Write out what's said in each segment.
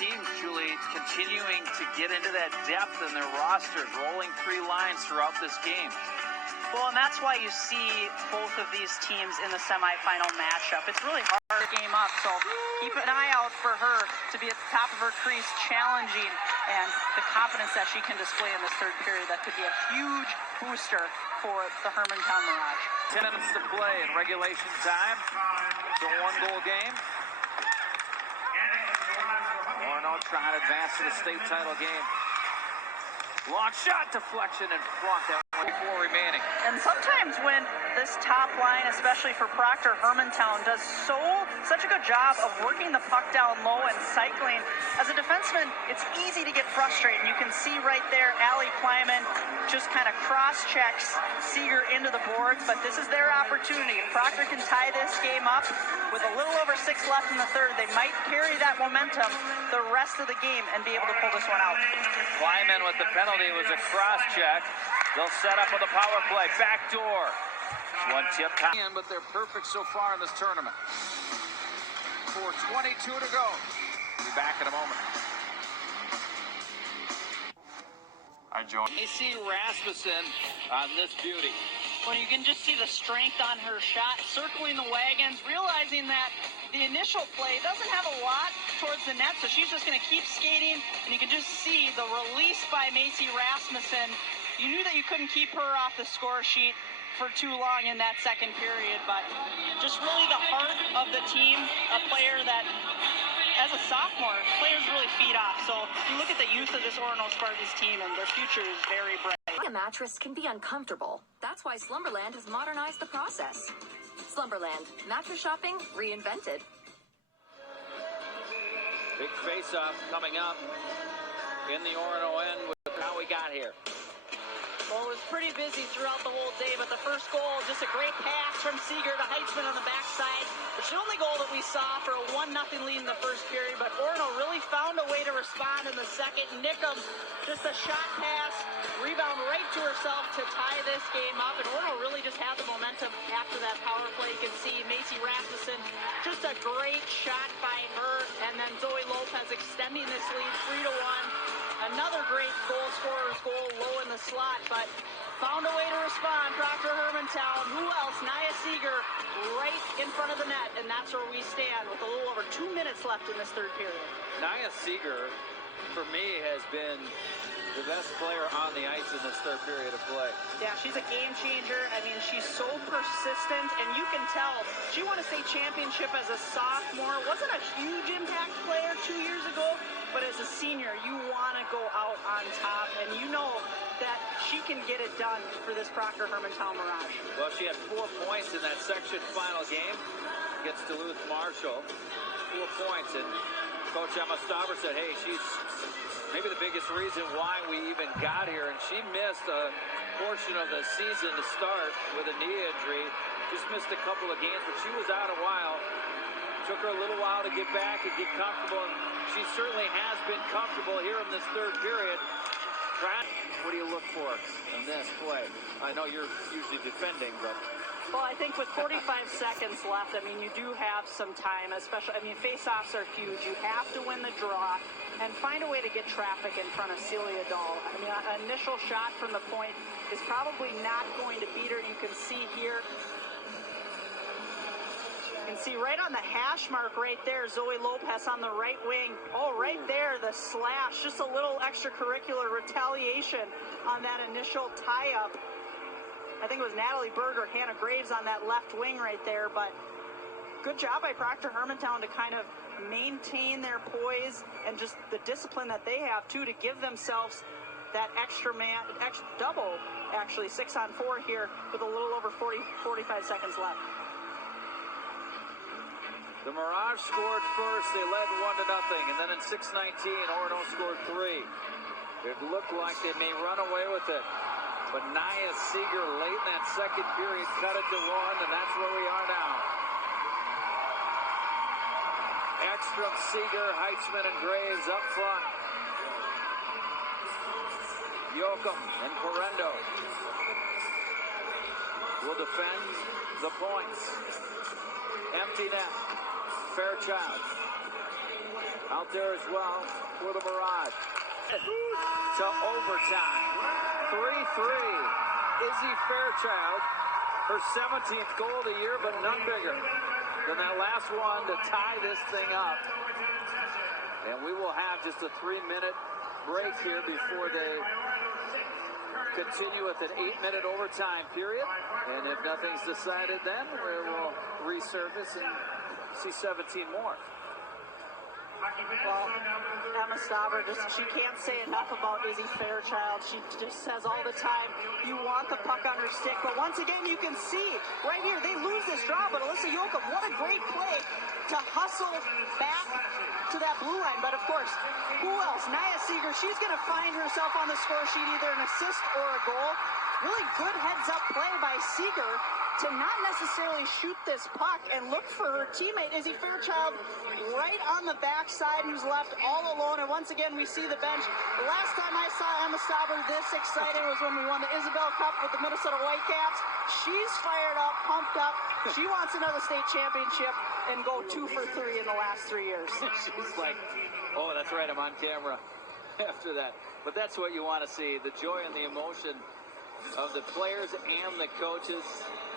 teams, Julie, continuing to get into that depth in their rosters, rolling three lines throughout this game. Well, and that's why you see both of these teams in the semifinal matchup. It's really hard to game up, so keep an eye out for her to be at the top of her crease, challenging, and the confidence that she can display in this third period. That could be a huge booster for the Hermantown Mirage. 10 minutes to play in regulation time. It's a one-goal game. Orono trying to advance to the state title game. Long shot, deflection, and front. That 24 remaining. And sometimes when this top line, especially for Proctor Hermantown, does such a good job of working the puck down low and cycling, as a defenseman, it's easy to get frustrated. You can see right there, Allie Plyman just kind of cross-checks Seeger into the boards, but this is their opportunity. If Proctor can tie this game up with a little over 6 left in the third, they might carry that momentum the rest of the game and be able to pull this one out. Plyman with the penalty was a cross-check. They'll set up with a power play. Back door. One tip in, but they're perfect so far in this tournament. 4:22 to go. Be back in a moment. Hi, Joe. AC Rasmussen on this beauty. Well, you can just see the strength on her shot, circling the wagons, realizing that the initial play doesn't have a lot towards the net, so she's just going to keep skating, and you can just see the release by Macy Rasmussen. You knew that you couldn't keep her off the score sheet for too long in that second period, but just really the heart of the team, a player that, as a sophomore, players really feed off. So you look at the youth of this Orono Spartans team, and their future is very bright. A mattress can be uncomfortable. That's why Slumberland has modernized the process. Slumberland, mattress shopping reinvented. Big face-off coming up in the Orono end with how we got here. Well, it was pretty busy throughout the whole day, but the first goal, just a great pass from Seeger to Heitzman on the backside. It's the only goal that we saw for a 1-0 lead in the first period, but Orono really found a way to respond in the second. Nickham, just a shot pass, rebound right to herself to tie this game up, and Orono really just had the momentum after that power play. You can see Macy Rasmussen, just a great shot by her, and then Zoe Lopez extending this lead 3-1. Another great goal scorer's goal low in the slot, but found a way to respond. Proctor Hermantown, who else? Nia Seeger right in front of the net, and that's where we stand with a little over 2 minutes left in this third period. Nia Seeger, for me, has been the best player on the ice in this third period of play. Yeah, she's a game changer. I mean, she's so persistent, and you can tell she won a state championship as a sophomore. Wasn't a huge impact player 2 years ago, but as a senior, you want to go out on top, and you know that she can get it done for this Proctor Hermantown Mirage. Well, she had 4 points in that section final game against Duluth Marshall. 4 points, and Coach Emma Stauber said, hey, she's maybe the biggest reason why we even got here, and she missed a portion of the season to start with a knee injury. Just missed a couple of games, but she was out a while. Took her a little while to get back and get comfortable, and she certainly has been comfortable here in this third period. What do you look for in this play? I know you're usually defending, but... Well, I think with 45 seconds left, I mean, you do have some time, especially, I mean, face-offs are huge. You have to win the draw and find a way to get traffic in front of Celia Dahl. I mean, an initial shot from the point is probably not going to beat her. You can see here, you can see right on the hash mark right there, Zoe Lopez on the right wing. Oh, right there, the slash, just a little extracurricular retaliation on that initial tie-up. I think it was Natalie Berger, Hannah Graves on that left wing right there, but good job by Proctor Hermantown to kind of maintain their poise and just the discipline that they have, too, to give themselves that extra double, actually, 6-on-4 here with a little over 45 seconds left. The Mirage scored first. They led 1-0, and then in 6:19, Orono scored 3. It looked like they may run away with it, but Nia Seeger late in that second period cut it to 1, and that's where we are now. Ekstrom, Seeger, Heitzman, and Graves up front. Yoakum and Correndo will defend the points. Empty net. Fairchild. out there as well for the Mirage. To overtime. 3-3. Izzy Fairchild, her 17th goal of the year, but none bigger than that last one to tie this thing up. And we will have just a 3-minute break here before they continue with an 8-minute overtime period. And if nothing's decided then, we will resurface and see 17 more. Well, Emma Stauber, she can't say enough about Izzy Fairchild. She just says all the time, you want the puck on her stick. But once again, you can see right here, they lose this draw. But Alyssa Jochum, what a great play to hustle back to that blue line. But of course, who else? Nia Seeger, she's going to find herself on the score sheet, either an assist or a goal. Really good heads-up play by Seeger to not necessarily shoot this puck and look for her teammate, Izzy Fairchild, right on the backside, who's left all alone. And once again, we see the bench. The last time I saw Emma Stauber this excited was when we won the Isabel Cup with the Minnesota Whitecaps. She's fired up, pumped up. She wants another state championship and go 2 for 3 in the last 3 years. She's like, oh, that's right, I'm on camera after that. But that's what you want to see, the joy and the emotion of the players and the coaches.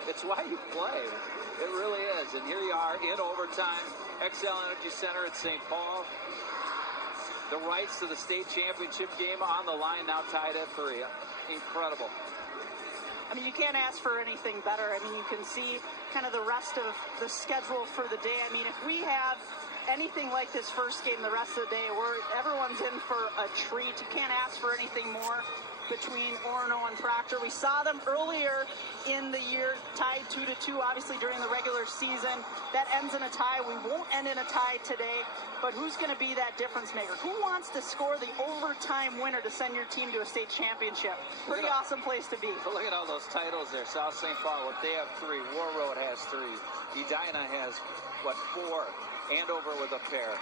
It's why you play. It really is. And here you are in overtime. XL Energy Center at St. Paul. The rights to the state championship game on the line, now tied at 3. Incredible. I mean, you can't ask for anything better. I mean, you can see kind of the rest of the schedule for the day. I mean, if we have anything like this first game the rest of the day, where everyone's in for a treat, you can't ask for anything more between Orono and Proctor. We saw them earlier in the year tied 2-2, obviously during the regular season. That ends in a tie. We won't end in a tie today, but who's going to be that difference maker? Who wants to score the overtime winner to send your team to a state championship? Pretty awesome place to be. Look at all those titles there. South St. Paul, what they have 3. War Road has 3. Edina has, 4? Andover with a pair.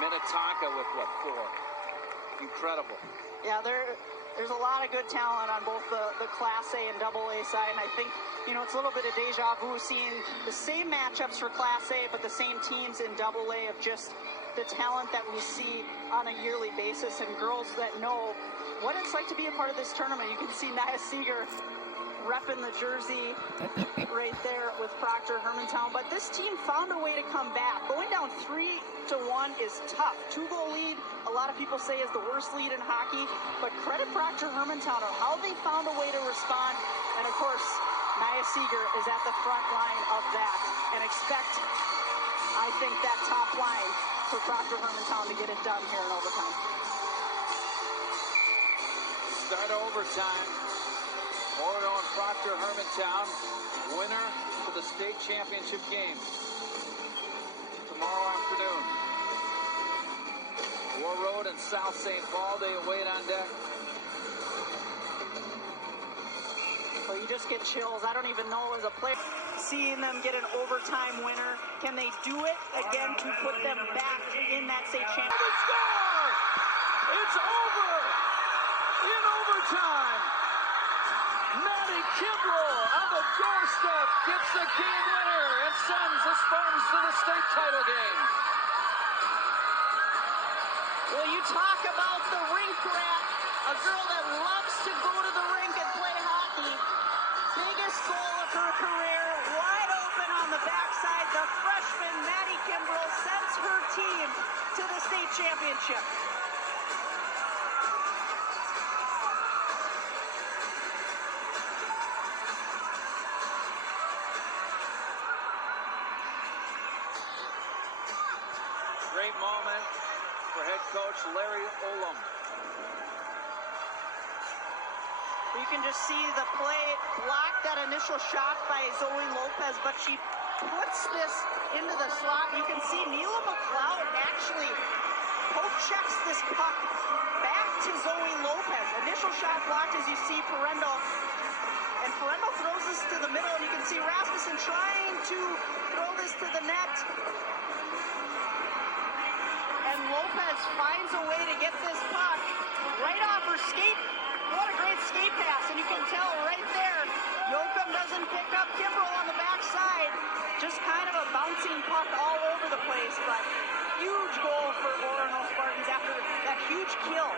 Minnetonka with, 4? Incredible. Yeah, there's a lot of good talent on both the Class A and AA side, and I think, it's a little bit of deja vu seeing the same matchups for Class A, but the same teams in AA of just the talent that we see on a yearly basis, and girls that know what it's like to be a part of this tournament. You can see Nia Seeger repping the jersey right there with Proctor Hermantown, but this team found a way to come back. Going down 3-1 is tough. 2-goal lead, a lot of people say, is the worst lead in hockey, but credit Proctor Hermantown on how they found a way to respond, and of course, Nia Seeger is at the front line of that, and expect, I think, that top line for Proctor Hermantown to get it done here in overtime. Start overtime. Orono and Proctor Hermantown, winner for the state championship game tomorrow afternoon. War Road and South St. Paul, they await on deck. Well, you just get chills. I don't even know as a player. Seeing them get an overtime winner, can they do it again to put them back in that state championship? Score! It's over in overtime. Maddie Kimbrell on the doorstep gets the game winner and sends the Spartans to the state title game. Well, you talk about the rink rat, a girl that loves to go to the rink and play hockey. Biggest goal of her career, wide open on the backside. The freshman Maddie Kimbrell sends her team to the state championship. Great moment for head coach Larry Olam. You can just see the play block that initial shot by Zoe Lopez, but she puts this into the slot. You can see Neela McLeod actually poke checks this puck back to Zoe Lopez. Initial shot blocked, as you see Parendo. And Parendo throws this to the middle, and you can see Rasmussen trying to throw this to the net. And Lopez finds a way to get this puck right off her skate. What a great skate pass, and you can tell right there, Jochum doesn't pick up Kimbrell on the backside. Just kind of a bouncing puck all over the place, but huge goal for Orono Spartans after that huge kill.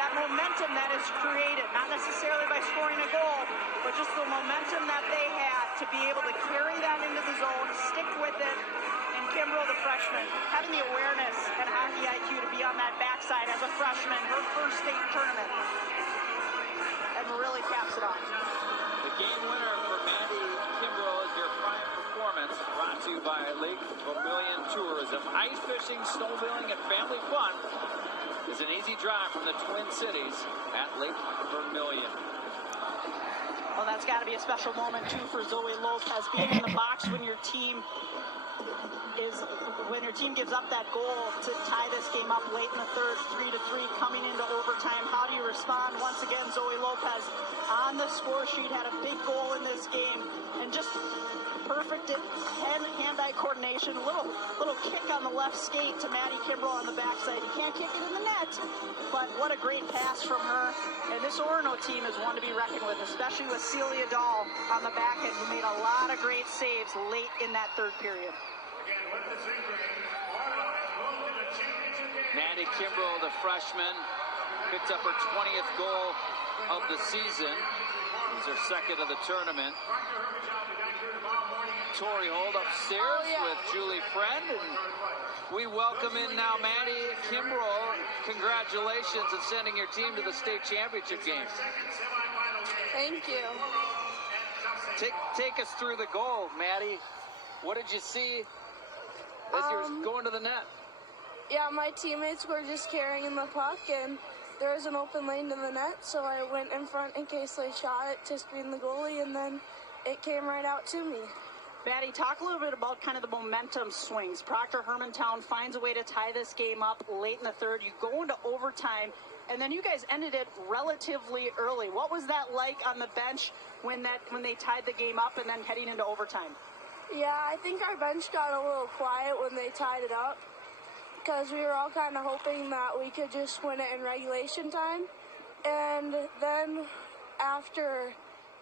That momentum that is created, not necessarily by scoring a goal, but just the momentum that they had to be able to carry that into the zone, stick with it, and Kimbrough, the freshman, having the awareness and hockey IQ to be on that backside as a freshman, her first state tournament, and really caps it off. The game winner for Maddie Kimbrough is your prime performance, brought to you by Lake Vermilion Tourism. Ice fishing, snowmobiling, and family fun is an easy drive from the Twin Cities at Lake Vermilion. Well, that's got to be a special moment, too, for Zoe Lopez, being in the box when your team gives up that goal to tie this game up late in the third, 3-3, coming into overtime. How do you respond? Once again, Zoe Lopez on the score sheet had a big goal in this game, and just perfect hand-eye coordination, little kick on the left skate to Maddie Kimbrough on the backside. You can't kick it in the net, but what a great pass from her. And this Orono team is one to be reckoned with, especially with Celia Dahl on the back end, who made a lot of great saves late in that third period. Maddie Kimbrough, the freshman, picked up her 20th goal of the season. It was her second of the tournament. Tori Holt upstairs with Julie Friend, and we welcome in now Maddie Kimbrough. Congratulations on sending your team to the state championship game. Thank you. Take us through the goal, Maddie. What did you see as you're going to the net? Yeah, my teammates were just carrying the puck, and there was an open lane to the net, so I went in front in case they shot it to screen the goalie, and then it came right out to me. Maddie, talk a little bit about kind of the momentum swings. Proctor Hermantown finds a way to tie this game up late in the third. You go into overtime, and then you guys ended it relatively early. What was that like on the bench when they tied the game up and then heading into overtime? Yeah, I think our bench got a little quiet when they tied it up, because we were all kind of hoping that we could just win it in regulation time. And then after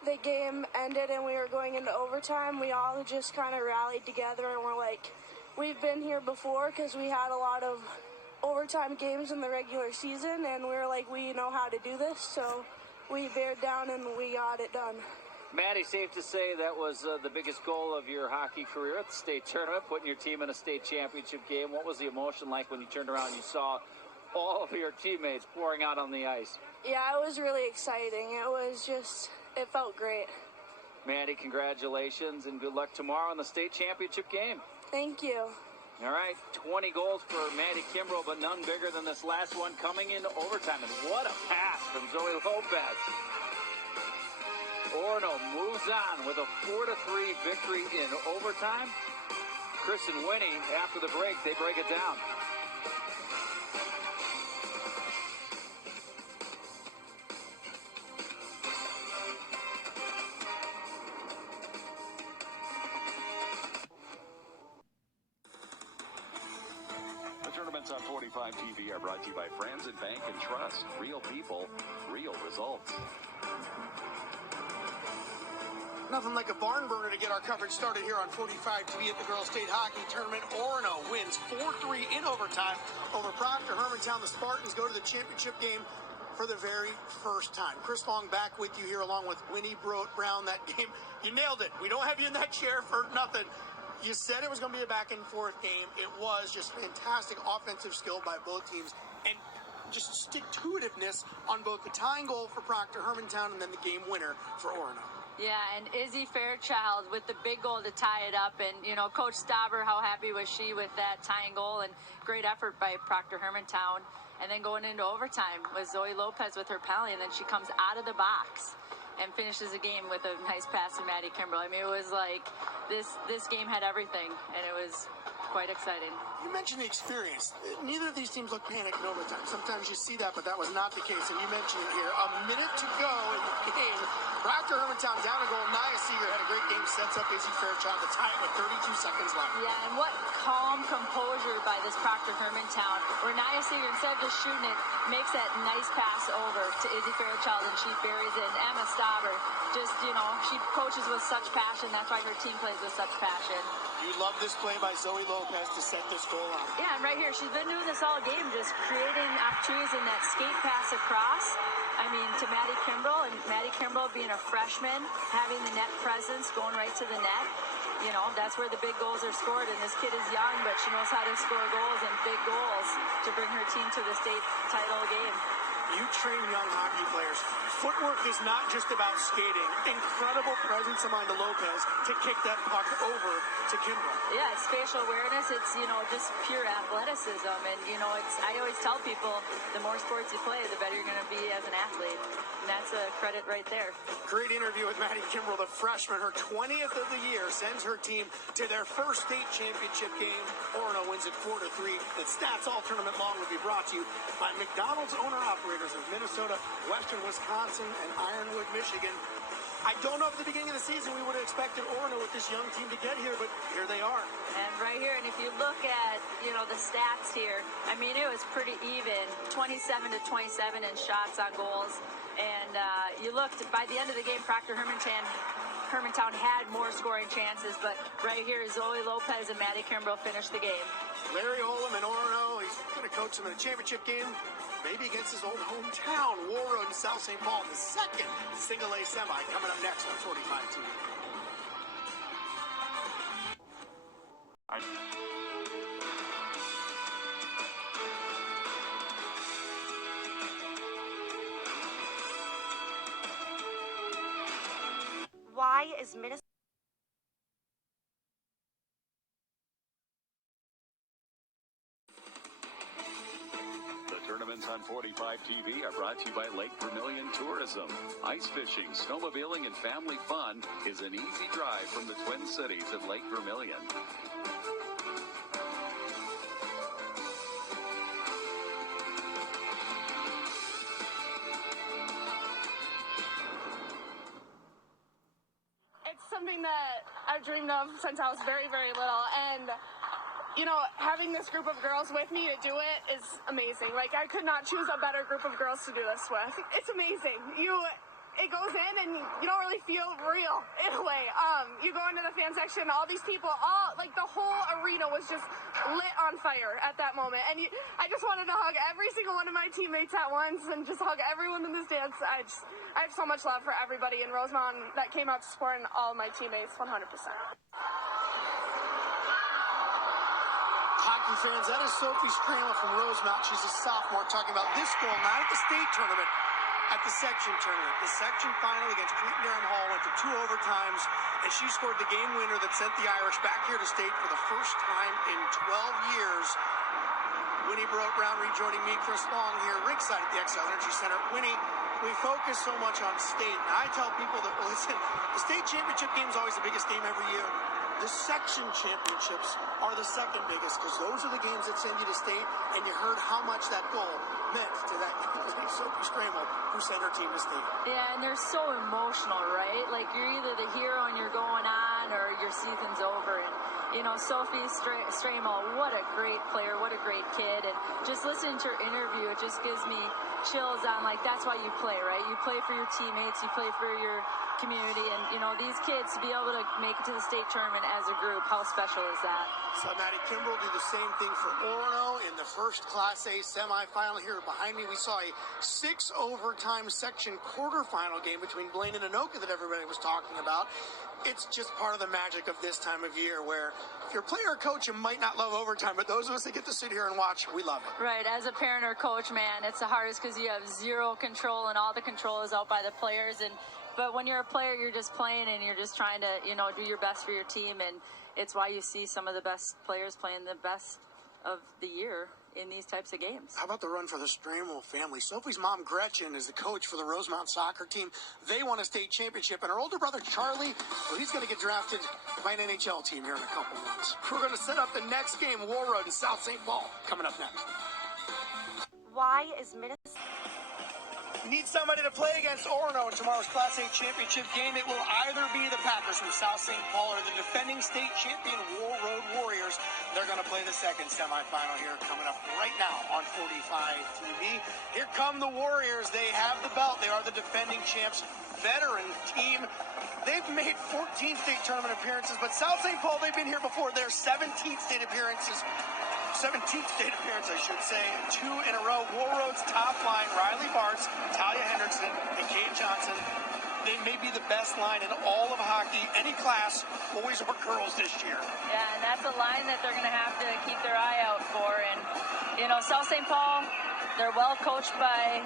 the game ended and we were going into overtime, we all just kind of rallied together and were like, we've been here before, because we had a lot of overtime games in the regular season, and we were like, we know how to do this, so we bared down and we got it done. Maddie, safe to say that was the biggest goal of your hockey career at the state tournament, putting your team in a state championship game. What was the emotion like when you turned around and you saw all of your teammates pouring out on the ice? Yeah, it was really exciting. It felt great. Maddie, congratulations and good luck tomorrow in the state championship game. Thank you. All right, 20 goals for Maddie Kimbrough, but none bigger than this last one coming into overtime. And what a pass from Zoe Lopez. Orono moves on with a 4-3 victory in overtime. Chris and Winnie, after the break, they break it down. The tournaments on 45 TV are brought to you by Friends and Bank and Trust. Real people, real results. Nothing like a barn burner to get our coverage started here on 45 TV at the Girls State Hockey Tournament. Orono wins 4-3 in overtime over Proctor Hermantown. The Spartans go to the championship game for the very first time. Chris Long back with you here along with Winnie Brown. That game, you nailed it. We don't have you in that chair for nothing. You said it was going to be a back and forth game. It was just fantastic offensive skill by both teams and just stick-to-itiveness on both the tying goal for Proctor Hermantown and then the game winner for Orono. Yeah, and Izzy Fairchild with the big goal to tie it up. And, you know, Coach Stauber, how happy was she with that tying goal? And great effort by Proctor Hermantown. And then going into overtime was Zoe Lopez with her penalty. And then she comes out of the box and finishes the game with a nice pass to Maddie Kimbrough. I mean, it was like this game had everything, and it was quite exciting. You mentioned the experience. Neither of these teams look panicked in overtime. Sometimes you see that, but that was not the case. And you mentioned it here. A minute to go in the game. Proctor Hermantown down a goal. Nia Seeger had a great game. Sets up Izzy Fairchild to tie it with 32 seconds left. Yeah, and what calm composure by this Proctor Hermantown, where Nia Seeger, instead of just shooting it, makes that nice pass over to Izzy Fairchild, and she buries it. And Emma Stauber, just, she coaches with such passion. That's why her team plays with such passion. You love this play by Zoe Lopez to set this goal up. Yeah, and right here, she's been doing this all game, just creating opportunities in that skate pass across. I mean, to Maddie Kimbrell, and Maddie Kimbrell being a freshman, having the net presence, going right to the net. That's where the big goals are scored, and this kid is young, but she knows how to score goals and big goals to bring her team to the state title game. You train young hockey players. Footwork is not just about skating. Incredible presence of Amanda Lopez to kick that puck over to Kimbrell. Yeah, it's spatial awareness. It's, just pure athleticism. And, I always tell people, the more sports you play, the better you're going to be as an athlete. And that's a credit right there. Great interview with Maddie Kimbrell, the freshman. Her 20th of the year sends her team to their first state championship game. Orono wins it 4-3. The Stats All Tournament Long will be brought to you by McDonald's owner-operators of Minnesota, Western Wisconsin, and Ironwood, Michigan. I don't know if at the beginning of the season we would have expected Orono with this young team to get here, but here they are. And right here, and if you look at, the stats here, I mean, it was pretty even, 27-27 in shots on goals. And you looked, by the end of the game, Proctor Hermantown had more scoring chances, but right here, Zoe Lopez and Maddie Kimbrell finished the game. Larry Olam in Orono, he's going to coach them in the championship game. Maybe against his old hometown, Warroad and South St. Paul, the second single-A semi coming up next on 45 TV. Why is Minnesota? Tournaments on 45 TV are brought to you by Lake Vermilion Tourism. Ice fishing, snowmobiling, and family fun is an easy drive from the Twin Cities at Lake Vermilion. It's something that I've dreamed of since I was very, very little, and having this group of girls with me to do it is amazing. Like, I could not choose a better group of girls to do this with. It's amazing. It goes in and you don't really feel real in a way. You go into the fan section, all these people, the whole arena was just lit on fire at that moment. And I just wanted to hug every single one of my teammates at once and just hug everyone in the stands. I have so much love for everybody in Rosemont that came out to support, and all my teammates, 100%. Hockey fans, that is Sophie Strama from Rosemount. She's a sophomore, talking about this goal, not at the state tournament, at the section tournament. The section final against Cretin-Derham Hall went to 2 overtimes, and she scored the game winner that sent the Irish back here to state for the first time in 12 years. Winnie Brown rejoining me, Chris Long here, ringside at the Xcel Energy Center. Winnie, we focus so much on state, and I tell people that, well, listen, the state championship game is always the biggest game every year. The section championships are the second biggest, because those are the games that send you to state, and you heard how much that goal meant to that Sophie Strama, who sent her team to state. Yeah, and they're so emotional, right? Like, you're either the hero and you're going on, or your season's over. And Sophie Strama, what a great player, what a great kid. And just listening to her interview, it just gives me chills on, like, that's why you play, right? You play for your teammates, you play for your community, and these kids to be able to make it to the state tournament as a group, how special is that? So Maddie Kimbrell do the same thing for Orono in the first Class A semifinal. Here behind me, we saw a 6-overtime section quarterfinal game between Blaine and Anoka that everybody was talking about. It's just part of the magic of this time of year, where if you're a player or coach, you might not love overtime, but those of us that get to sit here and watch, we love it. Right, as a parent or coach, man, it's the hardest because you have zero control, and all the control is out by the players. But when you're a player, you're just playing, and you're just trying to, do your best for your team, and it's why you see some of the best players playing the best of the year in these types of games. How about the run for the Stramo family? Sophie's mom, Gretchen, is the coach for the Rosemount soccer team. They won a state championship, and her older brother, Charlie, well, he's going to get drafted by an NHL team here in a couple months. We're going to set up the next game, Warroad and South St. Paul, coming up next. Why is Minnesota? need somebody to play against Orono in tomorrow's Class A championship game. It will either be the Packers from South St. Paul or the defending state champion War Road Warriors. They're going to play the second semifinal here coming up right now on 45 TV. Here come the Warriors. They have the belt. They are the defending champs, veteran team. They've made 14 state tournament appearances, but South St. Paul, they've been here before. Their 17th state appearance, I should say, 2 in a row. War Road's top line, Riley Bartz, Talia Hendrickson, and Kate Johnson. They may be the best line in all of hockey, any class, boys or girls this year. Yeah, and that's a line that they're going to have to keep their eye out for. And, you know, South St. Paul, they're well coached by,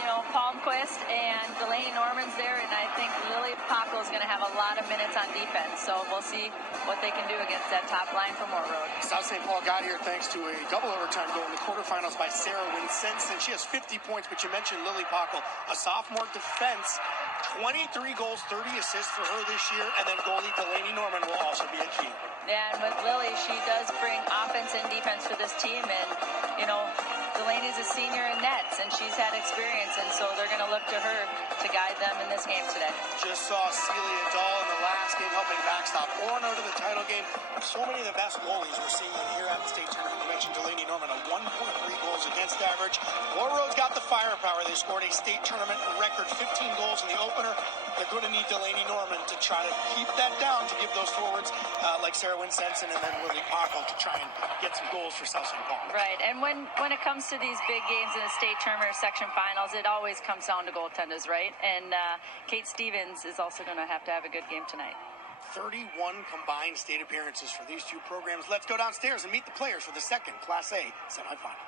you know, Palmquist and Delaney Norman's there, and I think Lily Pacco is going to have a lot of minutes on defense. So we'll see what they can do against that top line from War Road. South St. Paul got here thanks to a double overtime goal in the quarterfinals by Sarah Winsenson. She has 50 points, but you mentioned Lily Pacco, a sophomore defense. 23 goals, 30 assists for her this year, and then goalie Delaney Norman will also be a key. Yeah, and with Lily, she does bring offense and defense for this team, and, you know, Delaney's a senior in nets, and she's had experience, and so they're going to look to her to guide them in this game today. Just saw Celia Dahl in the last game helping backstop Orono to the title game. So many of the best goalies we're seeing here at the state tournament. You mentioned Delaney Norman, a 1.3 goals against average. War Road's got the firepower. They scored a state tournament record 15 goals in the opener. They're going to need Delaney Norman to try to keep that down, to give those forwards like Sarah Winsenson and then Lily Pacco to try and get some goals for South St. Paul. Right, and when it comes to these big games in the state tournament or section finals, it always comes down to goaltenders, right? And Kate Stevens is also going to have a good game tonight. 31 combined state appearances for these two programs. Let's go downstairs and meet the players for the second Class A semifinal.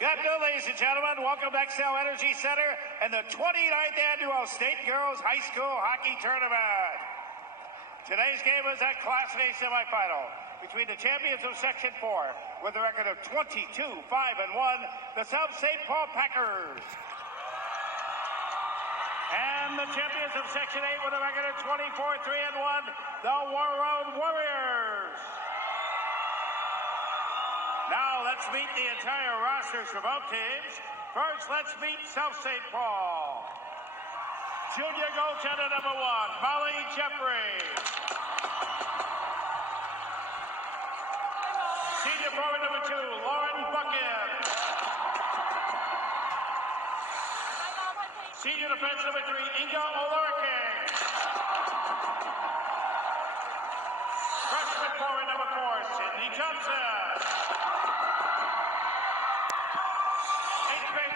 Good afternoon, ladies and gentlemen. Welcome to Xcel Energy Center and the 29th Annual State Girls High School Hockey Tournament. Today's game is a Class A semifinal between the champions of Section 4 with a record of 22-5-1, the South St. Paul Packers. And the champions of Section 8 with a record of 24-3-1, the War Road Warriors. Now let's meet the entire rosters for both teams. First, let's meet South St. Paul. Junior goaltender number 1, Molly Jeffrey. Senior forward number 2, Lauren Bucket. Senior defense number 3, Inga Olorke. Freshman forward number 4, Sydney Johnson.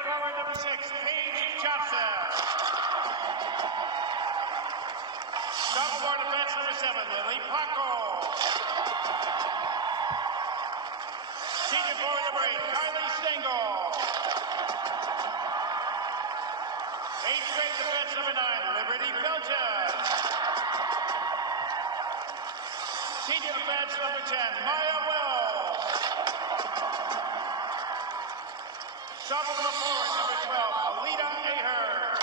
Forward number 6, Paige Johnson. Sophomore defense number 7, Lily Pacco. Senior forward number 8, Kylie Stengel. 8th grade defense number 9, Liberty Belton. Senior defense number 10, Maya Wells. Sophomore forward number 12, Alita Aher.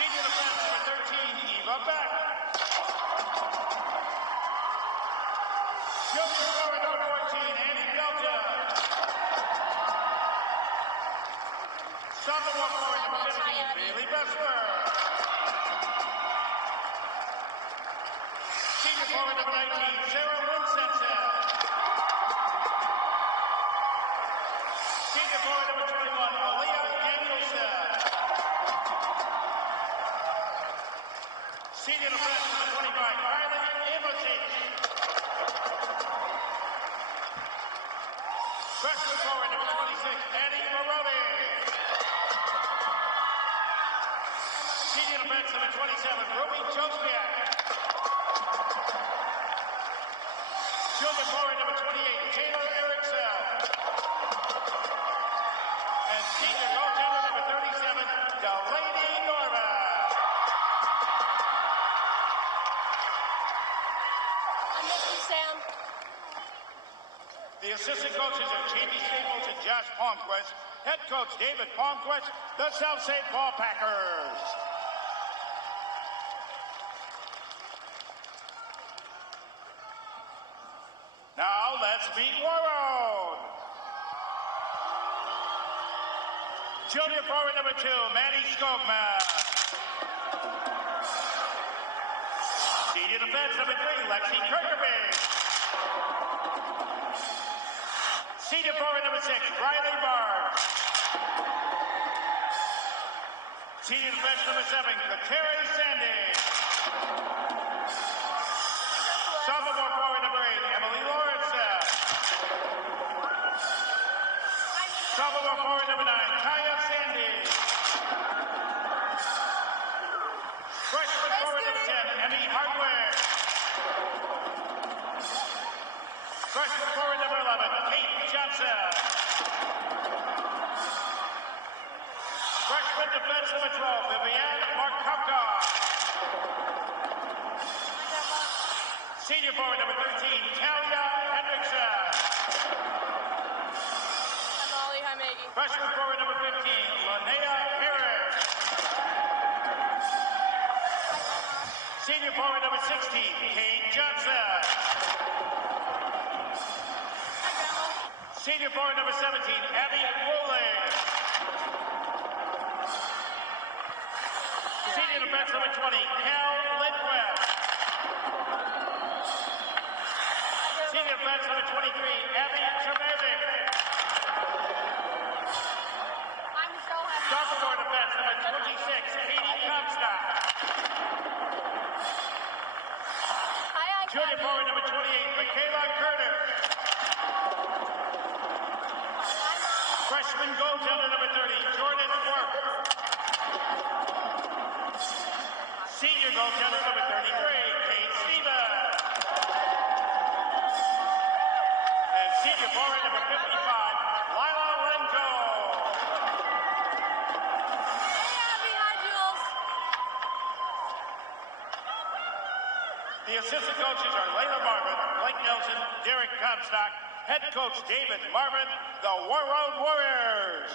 Senior defense number 13, Eva Beck. Junior forward number 14, Annie Belton. Sophomore forward number 15, Bailey Bessler. Senior forward number 19, Sarah Winsenson. Senior forward number 21, Aaliyah Danielson. Senior defense number 25, Riley Ivosic. Freshman forward number 26, Annie Maroney. Senior defense number 27, Ruby Josviak. Junior forward number 28, Taylor Erickson. And senior goaltender number 37, Delaney Norman. I miss you, Sam. The assistant coaches are Jamie Staples and Josh Palmquist. Head coach David Palmquist, the South St. Paul Packers. Now let's meet War Road. Junior forward number 2, Maddie Skogman. Senior defense number 3, Lexi Kirkeby. Senior forward number 6, Riley Barnes. Senior defense number 7, Kateri Sandy. Sophomore forward number 8, Emily Lawrence. Sophomore forward number 9, Kaya Sandy. Freshman forward number 10, Emmy Hardware. Freshman forward number 11, Kate Johnson. Freshman defense number 12, Viviane Markovka. Senior forward number 13, Talia Hendrickson. Freshman forward number 15, Linnea Harris. Senior forward number 16, Kate Johnson. Senior forward number 17, Abby Woolley. Senior defense number 20, Cal Lindquist. Senior defense number 23, Abby Tremavic. Sophomore defense number 26, Katie Comstock. Junior forward number 28, Michaela Curtis. Freshman goaltender number 30, Jordan Work. Senior goaltender number 33, Kate Stevens. And senior forward number 55, Lila Renjo. The assistant coaches are Layla Marvin, Blake Nelson, Derek Comstock, head coach David Marvin, the War Road Warriors.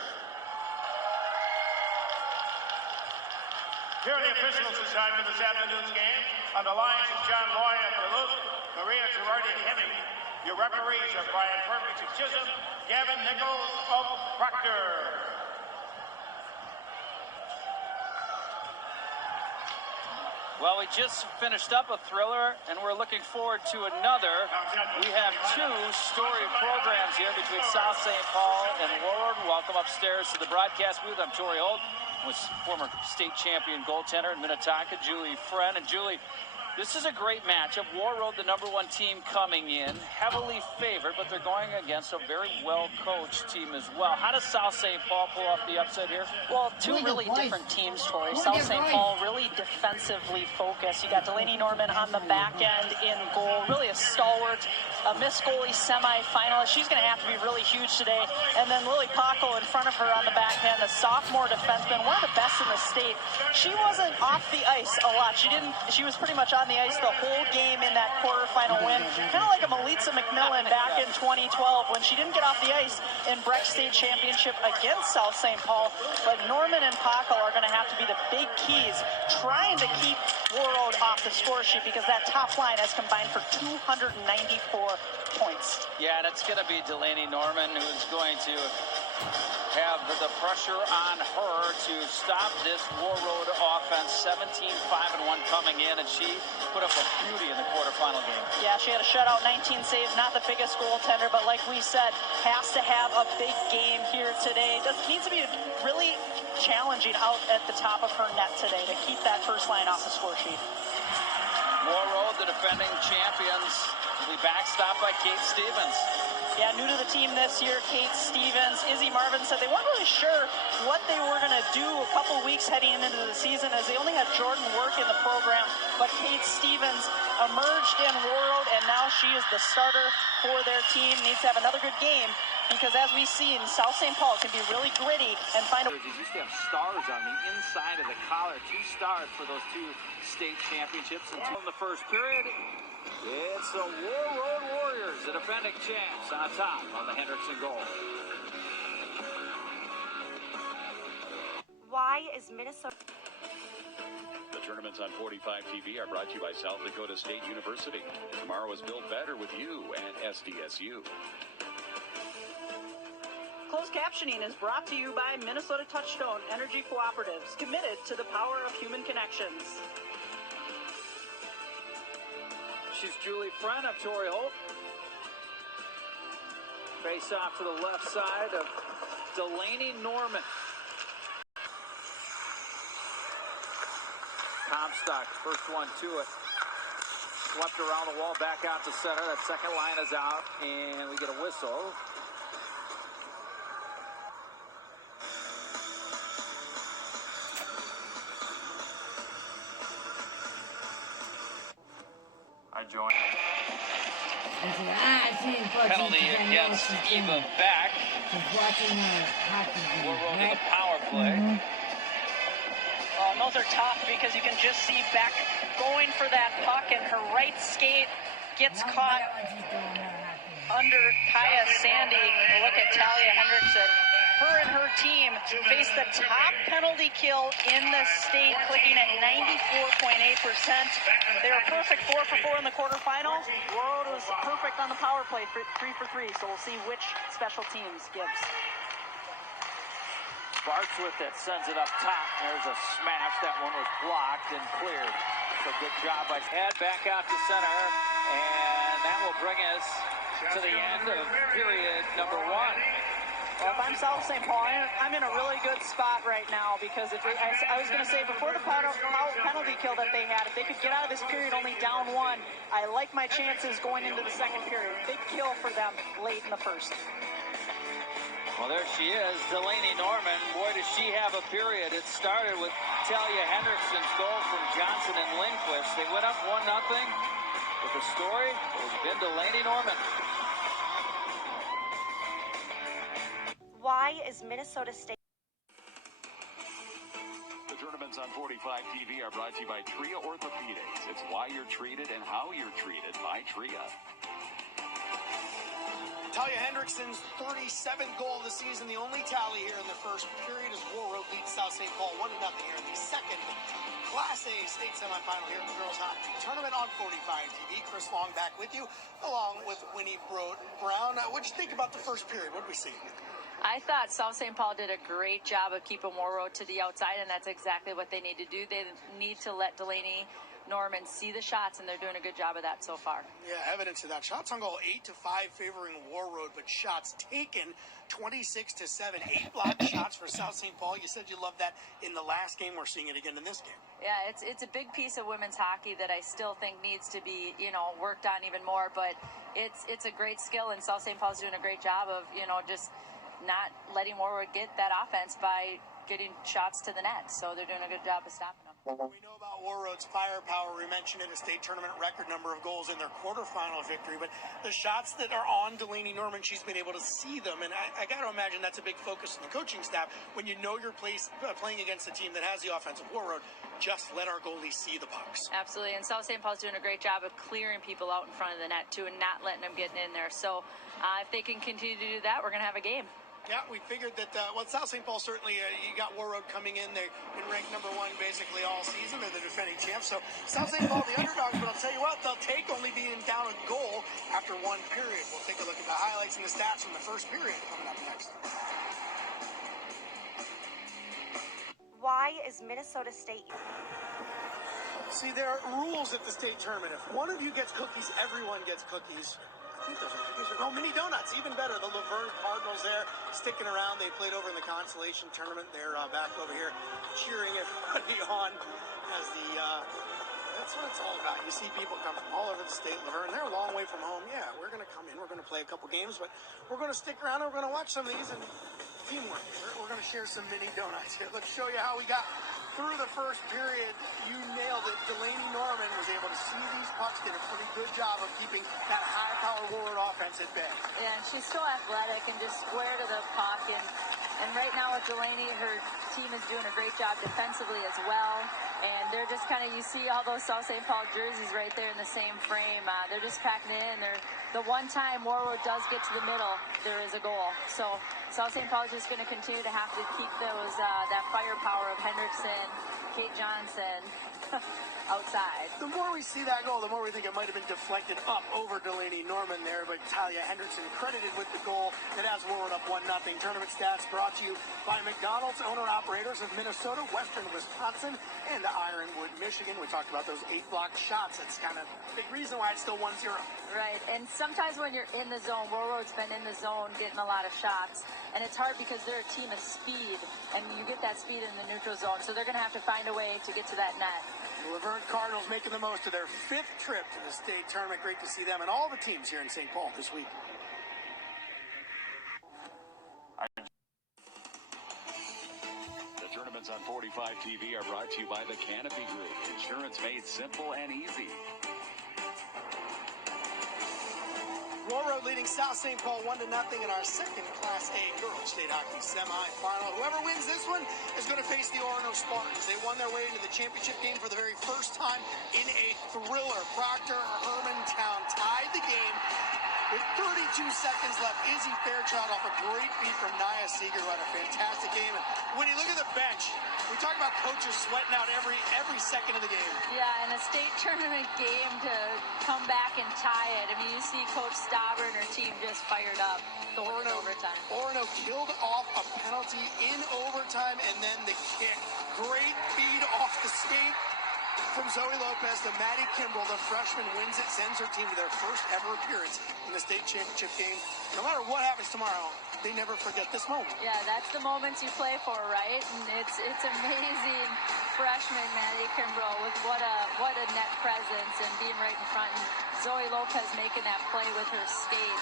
Here are the officials assigned for this afternoon's game. On the lines is John Loy of Duluth, Maria Girardi of Hemming. Your referees are Brian Perkins of Chisholm, Gavin Nichols of Proctor. Well, we just finished up a thriller, and we're looking forward to another. We have two storied programs here between South St. Paul and Warroad. Welcome upstairs to the broadcast booth. I'm Torrey Holt with former state champion goaltender in Minnetonka, Julie Friend. And Julie, this is a great matchup. Warroad, the #1 team coming in, heavily favored, but they're going against a very well-coached team as well. How does South St. Paul pull off the upset here? Well, two really different teams, Torrey. South St. Paul really defensively focused. You got Delaney Norman on the back end in goal, really a stalwart, a Miss Goalie semifinalist. She's going to have to be really huge today. And then Lily Pacco in front of her on the back end, a sophomore defenseman, one of the best in the state. She wasn't off the ice a lot. She was pretty much on the ice the whole game in that quarterfinal win. Kind of like a Melissa McMillan back in 2012 when she didn't get off the ice in Breck State Championship against South St. Paul. But Norman and Pacco are going to have to be the big keys trying to keep Warroad off the score sheet because that top line has combined for 294 points. Yeah, and it's going to be Delaney Norman who's going to have the pressure on her to stop this Warroad offense. 17-5-1 coming in, and she put up a beauty in the quarterfinal game. Yeah, she had a shutout, 19 saves, not the biggest goaltender, but like we said, has to have a big game here today. Needs to be really challenging out at the top of her net today to keep that first line off the score sheet. Warroad, the defending champions, will be backstopped by Kate Stevens. Yeah, new to the team this year, Kate Stevens. Izzy Marvin said they weren't really sure what they were going to do a couple weeks heading into the season as they only had Jordan Work in the program. But Kate Stevens emerged in Warroad, and now she is the starter for their team. Needs to have another good game because, as we've seen, South St. Paul can be really gritty and find a... You used to have stars on the inside of the collar. 2 stars for those 2 state championships. And 2 in the first period. It's the Warroad Warriors, the defending champs, on top on the Hendrickson goal. Why is Minnesota... The tournaments on 45 TV are brought to you by South Dakota State University. Tomorrow is built better with you and SDSU. Closed captioning is brought to you by Minnesota Touchstone Energy Cooperatives, committed to the power of human connections. She's Julie Friend. I'm Tori Holt. Face off to the left side of Delaney Norman. Comstock, first one to it. Swept around the wall, back out to center. That second line is out, and we get a whistle. I join. Penalty against Eva Beck. We're rolling the power play. And those are tough because you can just see Beck going for that puck, and her right skate gets caught under Kaya Sandy. Look at Talia Hendrickson. Her and her team face the top penalty kill in the state, clicking at 94.8%. They were perfect 4 for 4 in the quarterfinal. World was perfect on the power play, 3 for 3. So we'll see which special teams gives. Bartz with it, sends it up top. There's a smash. That one was blocked and cleared. So good job by head back out to center. And that will bring us to the end of period number 1. Well, if I'm South St. Paul, I'm in a really good spot right now because if I was going to say before the penalty kill that they had, if they could get out of this period only down 1, I like my chances going into the second period. Big kill for them late in the first. Well, there she is, Delaney Norman. Boy, does she have a period. It started with Talia Hendrickson's goal from Johnson and Lindquist. They went up 1-0. But the story has been Delaney Norman. Why is Minnesota State? The tournaments on 45 TV are brought to you by Tria Orthopedics. It's why you're treated and how you're treated by Tria. Talia Hendrickson's 37th goal of the season, the only tally here in the first period as War Road leads South St. Paul 1-0 here in the second Class A state semifinal here in the girls hockey tournament on 45 TV. Chris Long back with you, along with Winnie Brown. What'd you think about the first period? What did we see? I thought South St. Paul did a great job of keeping War Road to the outside, and that's exactly what they need to do. They need to let Delaney Norman see the shots, and they're doing a good job of that so far. Yeah, evidence of that. Shots on goal 8-5 favoring War Road, but shots taken 26-7. 8 blocked shots for South St. Paul. You said you loved that in the last game. We're seeing it again in this game. Yeah, it's a big piece of women's hockey that I still think needs to be, worked on even more, but it's a great skill, and South St. Paul's doing a great job of, just not letting War Road get that offense by getting shots to the net. So they're doing a good job of stopping them. We know about War Road's firepower. We mentioned it, a state tournament record number of goals in their quarterfinal victory. But the shots that are on Delaney Norman, she's been able to see them. And I got to imagine that's a big focus in the coaching staff. When you know you're playing against a team that has the offensive War Road, just let our goalies see the pucks. Absolutely. And South St. Paul's doing a great job of clearing people out in front of the net, too, and not letting them get in there. So if they can continue to do that, we're going to have a game. Yeah, we figured that, South St. Paul certainly, you got War Road coming in. They've been ranked number 1 basically all season. They're the defending champs. So South St. Paul, the underdogs, but I'll tell you what, they'll take only being down a goal after 1 period. We'll take a look at the highlights and the stats from the first period coming up next. Why is Minnesota State? See, there are rules at the state tournament. If one of you gets cookies, everyone gets cookies. I think those are cookies. No, mini donuts, even better. The Laverne Cardinals there sticking around. They played over in the consolation tournament. They're back over here cheering everybody on as that's what it's all about. You see people come from all over the state. Laverne, they're a long way from home. Yeah, we're going to come in. We're going to play a couple games, but we're going to stick around and we're going to watch some of these and teamwork. We're going to share some mini donuts here. Let's show you how we got through the first period. You nailed it. Delaney Norman was able to see these pucks, did a pretty good job of keeping that high-power Warward offense at bay. Yeah, and she's so athletic and just square to the puck. And right now with Delaney, her team is doing a great job defensively as well. And they're just kind of, you see all those South St. Paul jerseys right there in the same frame. They're just packing it in. The one time Warwood does get to the middle, there is a goal. So South St. Paul is just going to continue to have to keep that firepower of Hendrickson, Kate Johnson, outside. The more we see that goal, the more we think it might have been deflected up over Delaney Norman there, but Talia Hendrickson credited with the goal that has Warroad up 1-0. Tournament stats brought to you by McDonald's, owner-operators of Minnesota, Western Wisconsin, and Ironwood, Michigan. We talked about those 8 blocked shots. That's kind of a big reason why it's still 1-0. Right, and sometimes when you're in the zone, Warroad's been in the zone getting a lot of shots, and it's hard because they're a team of speed, and you get that speed in the neutral zone, so they're going to have to find a way to get to that net. The Laverne Cardinals making the most of their 5th trip to the state tournament. Great to see them and all the teams here in St. Paul this week. The tournaments on 45 TV are brought to you by the Canopy Group. Insurance made simple and easy. Warroad leading South St. Paul 1-0 in our second Class A girls state hockey semifinal. Whoever wins this one is going to face the Orono Spartans. They won their way into the championship game for the very first time in a thriller. Proctor Hermantown tied the game with 32 seconds left. Izzy Fairchild off a great feed from Nia Seeger, who had a fantastic game. And when you look at the bench, we talk about coaches sweating out every second of the game. Yeah, in a state tournament game to come back and tie it. I mean, you see Coach Stauber and her team just fired up going into overtime. Orono killed off a penalty in overtime, and then the kick. Great feed off the skate from Zoe Lopez to Maddie Kimbrell. The freshman wins it, sends her team to their first ever appearance in the state championship game. No matter what happens tomorrow, they never forget this moment. Yeah, that's the moments you play for, right? And it's amazing. Freshman Maddie Kimbrell with what a net presence and being right in front. And Zoe Lopez making that play with her skate.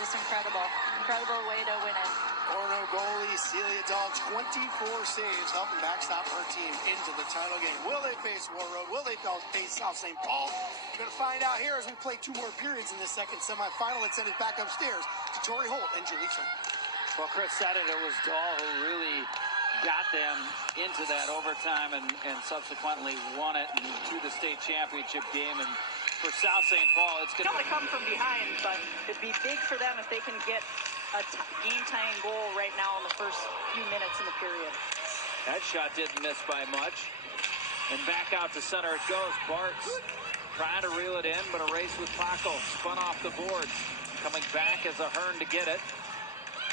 Just incredible. Incredible way to win it. Orono goalie Celia Dahl, 24 saves, helping backstop her team into the title game. Will they face Warroad? Will they face South St. Paul? We're going to find out here as we play 2 more periods in this second semifinal. Let's send it back upstairs to Tori Holt and Julie Fink. Well, Chris said it was Dahl who really got them into that overtime and subsequently won it to the state championship game. And for South St. Paul, it's going to come from behind, but it'd be big for them if they can get a game-tying goal right now in the first few minutes in the period. That shot didn't miss by much. And back out to center it goes. Bartz trying to reel it in, but a race with Paco. Spun off the boards. Coming back as a Hearn to get it.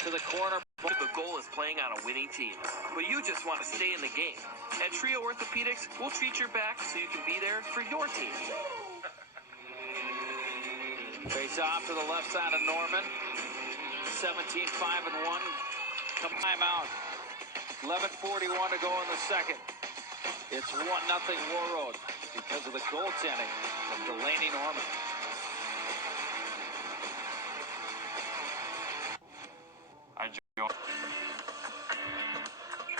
To the corner. The goal is playing on a winning team, but you just want to stay in the game. At Trio Orthopedics, we'll treat your back so you can be there for your team. Face off to the left side of Norman. 17-5-1. Time out. 11:41 to go in the second. It's 1-0 Warroad because of the goaltending from Delaney Norman.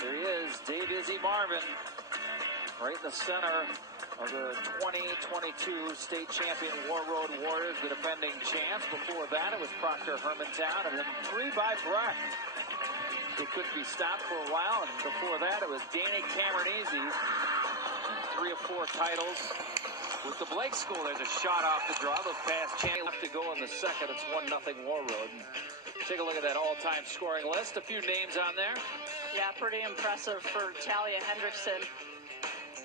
There he is, Dave Izzy Marvin, right in the center of the 2022 state champion Warroad Warriors, the defending champs. Before that, it was Proctor Hermantown, and then 3 by Breck. They couldn't be stopped for a while, and before that, it was Danny Cameronese. 3 of 4 titles with the Blake School. There's a shot off the draw. The pass chance left to go in the second. It's 1-0 Warroad. Take a look at that all-time scoring list. A few names on there. Yeah, pretty impressive for Talia Hendrickson.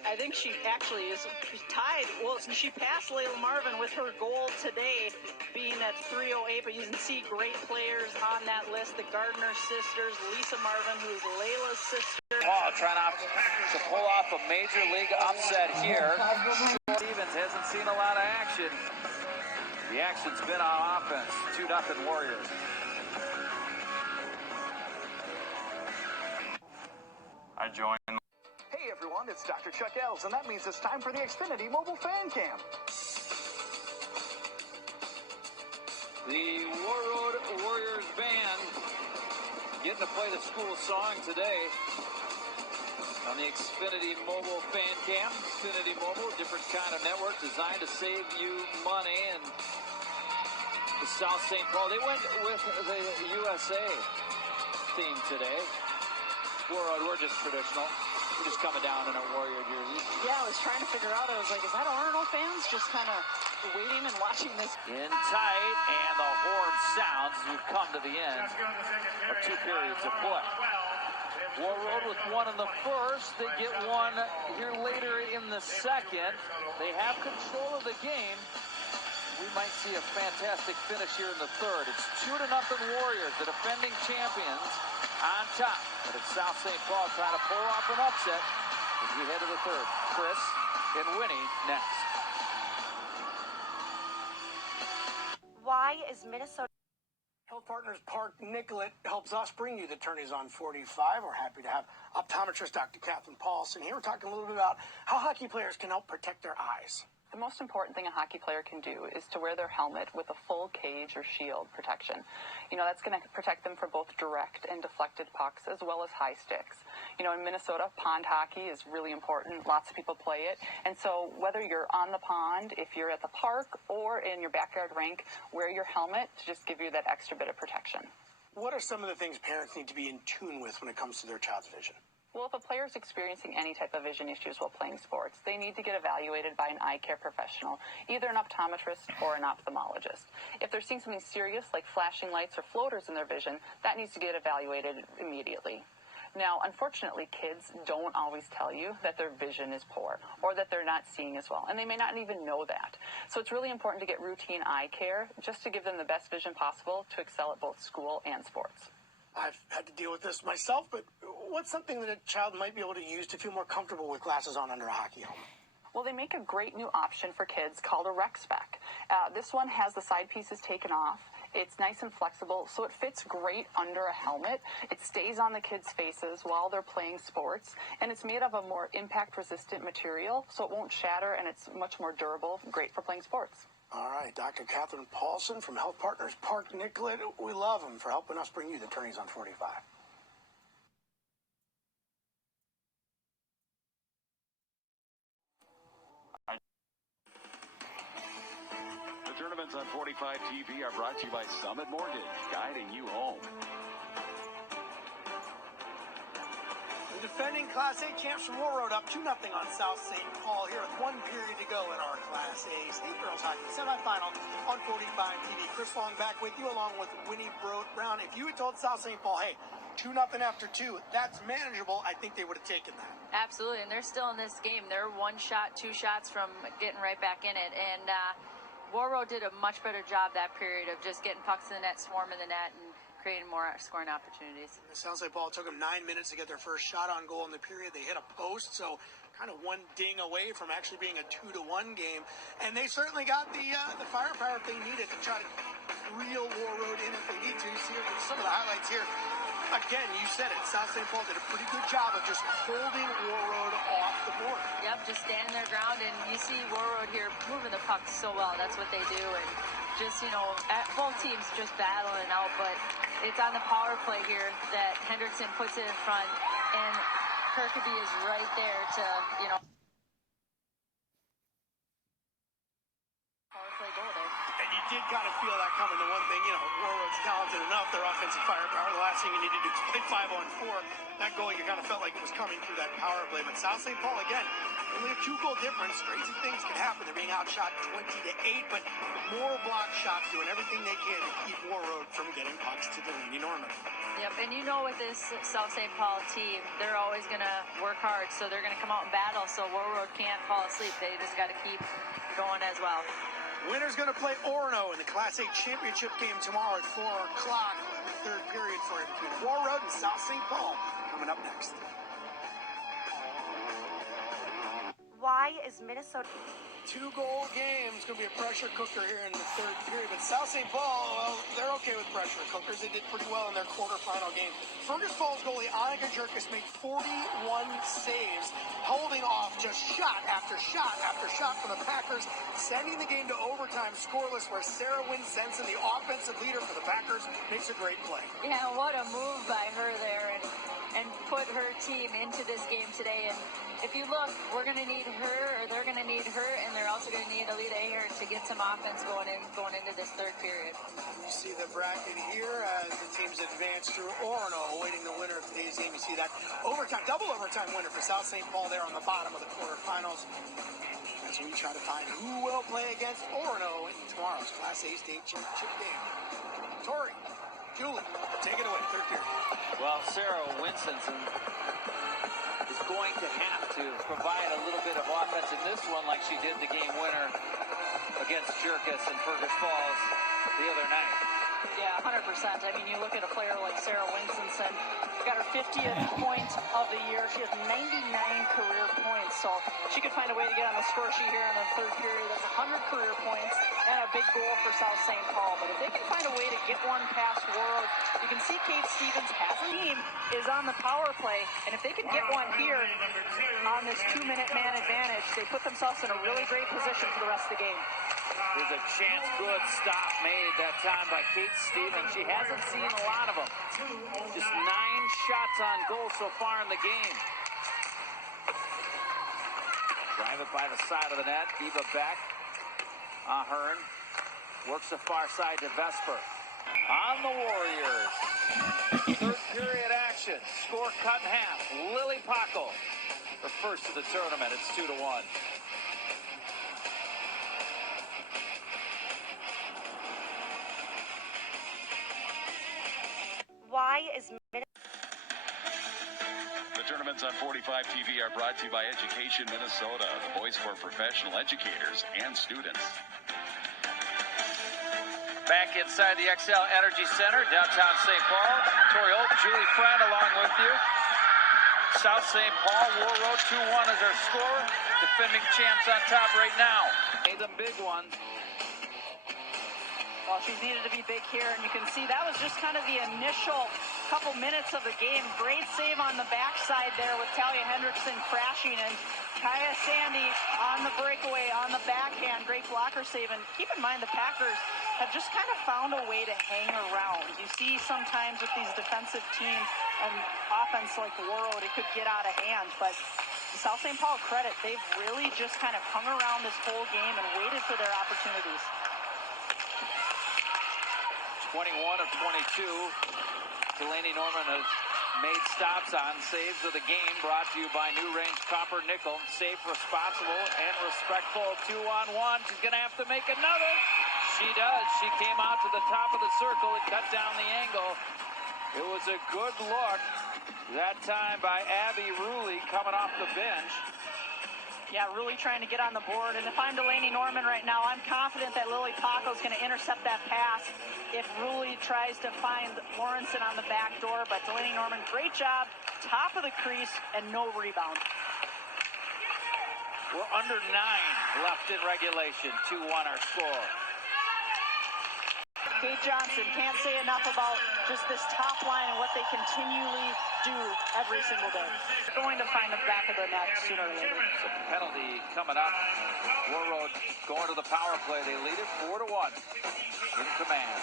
I think she actually is tied. Well, she passed Layla Marvin with her goal today, being at 308. But you can see great players on that list. The Gardner sisters, Lisa Marvin, who's Layla's sister. Oh, trying to pull off a major league upset here. Stevens hasn't seen a lot of action. The action's been on offense. 2-0 Warriors. I join. Hey everyone, it's Dr. Chuck Els, and that means it's time for the Xfinity Mobile Fan Cam. The Warroad Warriors band getting to play the school song today on the Xfinity Mobile Fan Cam. Xfinity Mobile, different kind of network designed to save you money. And the South St. Paul, they went with the USA theme today. Warroad, we're just traditional. We're just coming down in our Warrior jerseys. Yeah, I was trying to figure out. I was like, is that Orono fans just kind of waiting and watching this? In tight, and the horn sounds as we've come to the end of 2 periods of play. Warroad with one in the first. They get one here later in the second. They have control of the game. We might see a fantastic finish here in the third. It's 2-0 Warriors, the defending champions, on top. But it's South St. Paul trying to pull off an upset as we head to the third. Chris and Winnie next. Why is Minnesota... Health Partners Park Nicollet helps us bring you the Tourneys on 45. We're happy to have optometrist Dr. Catherine Paulson here. We're talking a little bit about how hockey players can help protect their eyes. The most important thing a hockey player can do is to wear their helmet with a full cage or shield protection. You know, that's going to protect them from both direct and deflected pucks as well as high sticks. You know, in Minnesota, pond hockey is really important. Lots of people play it. And so whether you're on the pond, if you're at the park, or in your backyard rink, wear your helmet to just give you that extra bit of protection. What are some of the things parents need to be in tune with when it comes to their child's vision? Well, if a player is experiencing any type of vision issues while playing sports, they need to get evaluated by an eye care professional, either an optometrist or an ophthalmologist. If they're seeing something serious like flashing lights or floaters in their vision, that needs to get evaluated immediately. Now, unfortunately, kids don't always tell you that their vision is poor or that they're not seeing as well, and they may not even know that. So it's really important to get routine eye care just to give them the best vision possible to excel at both school and sports. I've had to deal with this myself, but what's something that a child might be able to use to feel more comfortable with glasses on under a hockey helmet? Well, they make a great new option for kids called a rec spec. This one has the side pieces taken off. It's nice and flexible, so it fits great under a helmet. It stays on the kids' faces while they're playing sports, and it's made of a more impact-resistant material, so it won't shatter, and it's much more durable, great for playing sports. All right, Dr. Catherine Paulson from Health Partners Park Nicollet. We love them for helping us bring you the Tourneys on 45. The tournaments on 45 TV are brought to you by Summit Mortgage, guiding you home. The defending Class A champs from Warroad up 2-0 on South St. Paul here with 1 period to go in our Class A State Girls Hockey semifinal on 45 TV. Chris Long back with you along with Winnie Brown. If you had told South St. Paul, hey, 2-0 after 2, that's manageable, I think they would have taken that. Absolutely, and they're still in this game. They're 1 shot, 2 shots from getting right back in it. And Warroad did a much better job that period of just getting pucks in the net, swarming the net, and creating more scoring opportunities. It sounds like Paul took them 9 minutes to get their first shot on goal in the period. They hit a post, so kind of 1 ding away from actually being a 2-1 game. And they certainly got the firepower if they needed to try to reel Warroad in if they need to. You see some of the highlights here. Again, you said it. South St. Paul did a pretty good job of just holding Warroad off the board. Yep, just standing their ground, and you see Warroad here moving the puck so well. That's what they do, and just, you know, both teams just battling out, but it's on the power play here that Hendrickson puts it in front, and Kirkby is right there to, you know, power play goal there. And you did kind of feel that coming. The one thing, you know, Warroad's talented enough, their offensive firepower. The last thing you need to do is play 5-on-4. That goal, you kind of felt like it was coming through that power play. But South St. Paul, again, only a 2-goal difference. Crazy things can happen. They're being outshot 20-8, but more block shots, doing everything they can to keep Warroad from getting pucks to Delaney Norman. Yep, and you know with this South St. Paul team, they're always going to work hard, so they're going to come out and battle, so Warroad can't fall asleep. They just got to keep going as well. Winner's going to play Orono in the Class A championship game tomorrow at 4 o'clock. Third period for it between Warroad and South St. Paul coming up next. Why is Minnesota... 2-goal game. It's going to be a pressure cooker here in the third period. But South St. Paul, well, they're okay with pressure cookers. They did pretty well in their quarterfinal game. Fergus Falls goalie Annika Jerkis made 41 saves, holding off just shot after shot after shot from the Packers, sending the game to overtime scoreless, where Sarah Wynn Sensen, the offensive leader for the Packers, makes a great play. Yeah, what a move by her there, and put her team into this game today. And if you look, we're going to need her, or they're going to need her, and they're also going to need Alita Ayer to get some offense going into this third period. You see the bracket here as the teams advance through Orono, awaiting the winner of today's game. You see that overtime, double overtime winner for South St. Paul there on the bottom of the quarterfinals, as we try to find who will play against Orono in tomorrow's Class A state championship game. Tori. Julie, take it away, third period. Well, Sarah Winstonson is going to have to provide a little bit of offense in this one like she did the game winner against Jerkus and Fergus Falls the other night. Yeah, 100%. I mean, you look at a player like Sarah Winstonson, got her 50th point of the year. She has 99 career points, so she could find a way to get on the score sheet here in the third period. That's 100 career points and a big goal for South St. Paul. But if they can find a way to get one past Warroad, you can see Kate Stevens' passing team is on the power play, and if they can get one here on this 2-minute man advantage, they put themselves in a really great position for the rest of the game. There's a chance, good stop made that time by Kate Stevens. She hasn't seen a lot of them. Just 9 shots on goal so far in the game. Drive it by the side of the net. Eva Beck. Ahern works the far side to Vesper. On the Warriors. Third period action. Score cut in half. Lily Pockel, her first of the tournament. It's 2-1. Why is The tournaments on 45 TV are brought to you by Education Minnesota, the voice for professional educators and students. Back inside the XL Energy Center, downtown St. Paul. Tori Holt, Julie Friend along with you. South St. Paul, Warroad 2-1 is our score. Defending champs on top right now. Made them big one. Well, she's needed to be big here, and you can see that was just kind of the initial couple minutes of the game. Great save on the backside there with Talia Hendrickson crashing, and Kaya Sandy on the breakaway, on the backhand. Great blocker save, and keep in mind the Packers have just kind of found a way to hang around. You see sometimes with these defensive teams and offense like Warroad, it could get out of hand, but to South St. Paul credit, they've really just kind of hung around this whole game and waited for their opportunities. 21 of 22. Delaney Norman has made stops on saves of the game, brought to you by New Range Copper Nickel. Safe, responsible, and respectful. 2-on-1. She's going to have to make another. She does. She came out to the top of the circle and cut down the angle. It was a good look that time by Abby Ruley coming off the bench. Yeah, really trying to get on the board. And if I'm Delaney Norman right now, I'm confident that Lily Pockel is going to intercept that pass if Ruley tries to find Lawrenson on the back door. But Delaney Norman, great job. Top of the crease and no rebound. We're under 9 left in regulation. 2-1 our score. Kate Johnson, can't say enough about just this top line and what they continually do every single day. Going to find the back of the net sooner or later. So penalty coming up. Warroad going to the power play. They lead it 4-1. In command.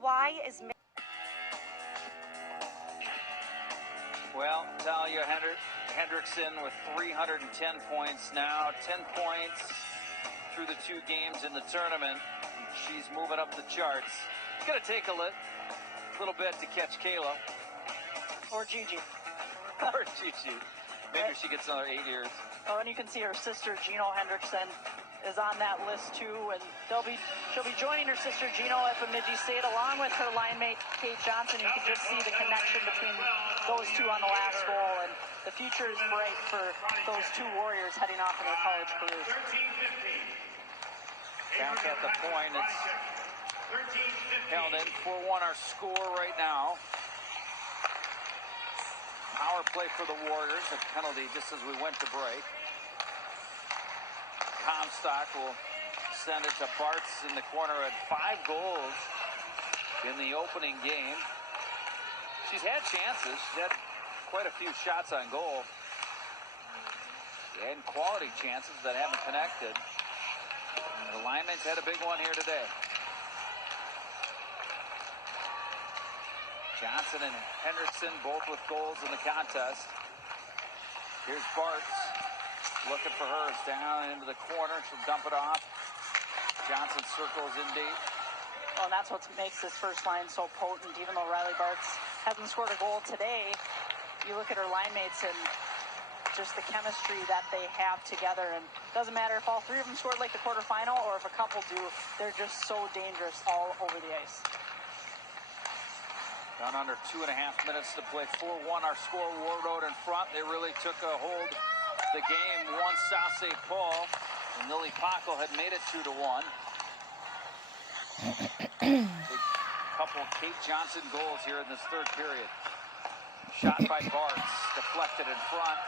Why is Well, Talia Hendrickson with 310 points now. 10 points through the 2 games in the tournament. She's moving up the charts. It's going to take a little bit to catch Kayla. Or Gigi. Or Gigi. Maybe she gets another 8 years. Oh, and you can see her sister, Gino Hendrickson, is on that list too, and she'll be joining her sister Gino at Bemidji State along with her line mate Kate Johnson. You can just see the connection between those two on the last goal, and the future is bright for those 2 Warriors heading off in their college careers. Back at the point, it's held in 4-1 our score right now. Power play for the Warriors, a penalty just as we went to break. Comstock will send it to Bartz in the corner at 5 goals in the opening game. She's had chances. She's had quite a few shots on goal. And quality chances that haven't connected. The linemen's had a big one here today. Johnson and Hendrickson both with goals in the contest. Here's Bartz. Looking for hers down into the corner. She'll dump it off. Johnson circles in deep. Well, and that's what makes this first line so potent. Even though Riley Bartz hasn't scored a goal today, you look at her line mates, and just the chemistry that they have together. And it doesn't matter if all three of them scored like the quarterfinal or if a couple do, they're just so dangerous all over the ice. Down under 2.5 minutes to play. 4-1 our score. War Road in front. They really took a hold of the game once South St. Paul and Lily Pockel had made it 2-1. Couple Kate Johnson goals here in this third period. Shot by Bartz, deflected in front.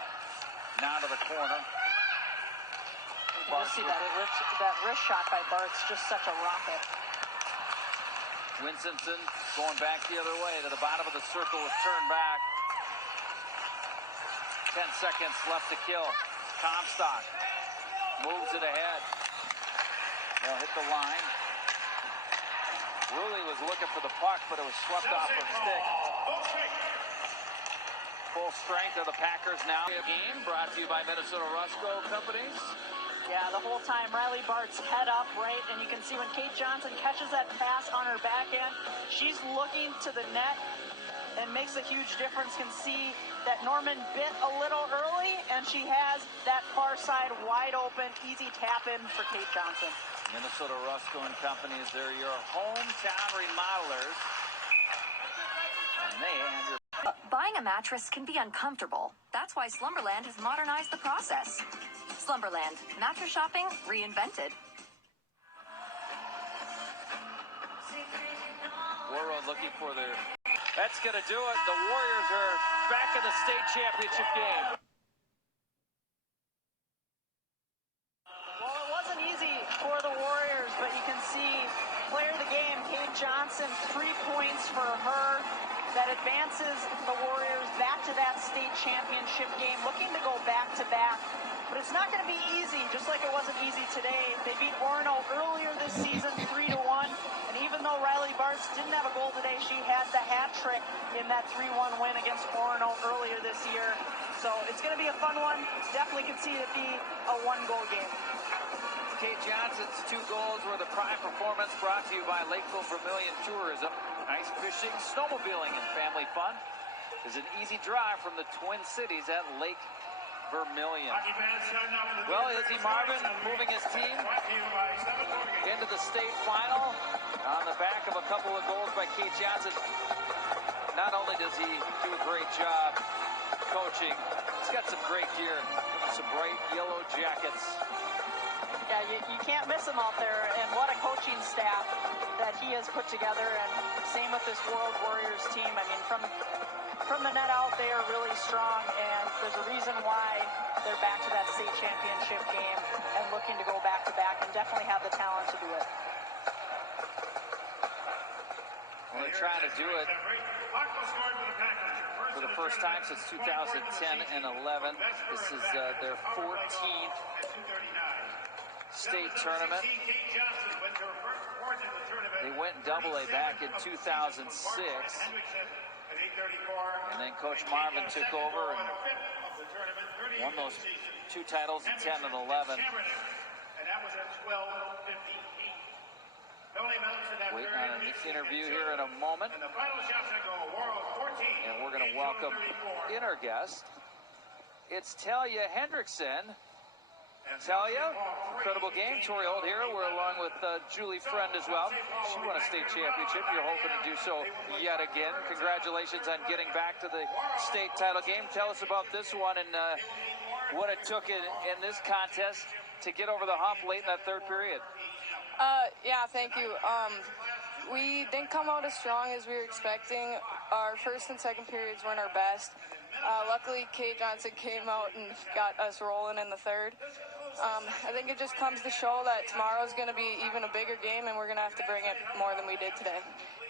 Now to the corner. You can just see that wrist shot by Bartz, just such a rocket. Winston going back the other way to the bottom of the circle with turn back. 10 seconds left to kill. Comstock moves it ahead. They'll hit the line. Rulli was looking for the puck, but it was swept off her stick. Full strength of the Packers now. Game brought to you by Minnesota Rusco Companies. Yeah, the whole time Riley Bartz head up, right? And you can see when Kate Johnson catches that pass on her backhand, she's looking to the net and makes a huge difference. Can see that Norman bit a little early, and she has that far side wide open, easy tap in for Kate Johnson. Minnesota Rusco and Companies, they're your hometown remodelers. And they have your... Buying a mattress can be uncomfortable. That's why Slumberland has modernized the process. Slumberland, mattress shopping reinvented. War Road looking for their... That's going to do it. The Warriors are back in the state championship game. Well, it wasn't easy for the Warriors, but you can see player of the game, Kate Johnson, 3 points for her. That advances the Warriors back to that state championship game, looking to go back-to-back. But it's not going to be easy, just like it wasn't easy today. They beat Orono earlier this season, 3-1. And even though Riley Bartz didn't have a goal today, she had the hat trick in that 3-1 win against Orono earlier this year. So it's going to be a fun one. Definitely can see it be a one-goal game. Kate Johnson's 2 goals were the prime performance, brought to you by Lakeville Vermilion Tourism. Ice fishing, snowmobiling, and family fun is an easy drive from the Twin Cities at Lake Vermilion. Well, Izzy Marvin moving his team into the state final on the back of a couple of goals by Kate Johnson. Not only does he do a great job coaching, he's got some great gear, some bright yellow jackets. Yeah, you can't miss him out there, and what a coaching staff that he has put together, and same with this World Warriors team. I mean, from the net out, they are really strong, and there's a reason why they're back to that state championship game and looking to go back-to-back, and definitely have the talent to do it. Well, they're trying to do it for the first time since 2010 and 11. This is their 14th state tournament. They went Double-A back in 2006. And then Coach Marvin took over and won those 2 titles in 10 and 11. Waiting on an interview here in a moment. And we're going to welcome in our guest. It's Talia Hendrickson. Talia, incredible game. Tori Holt here. We're along with Julie Friend as well. She won a state championship. You're hoping to do so yet again. Congratulations on getting back to the state title game. Tell us about this one and what it took in this contest to get over the hump late in that third period. Yeah, thank you. We didn't come out as strong as we were expecting. Our first and second periods weren't our best. Luckily, Kate Johnson came out and got us rolling in the third. I think it just comes to show that tomorrow's going to be even a bigger game, and we're going to have to bring it more than we did today.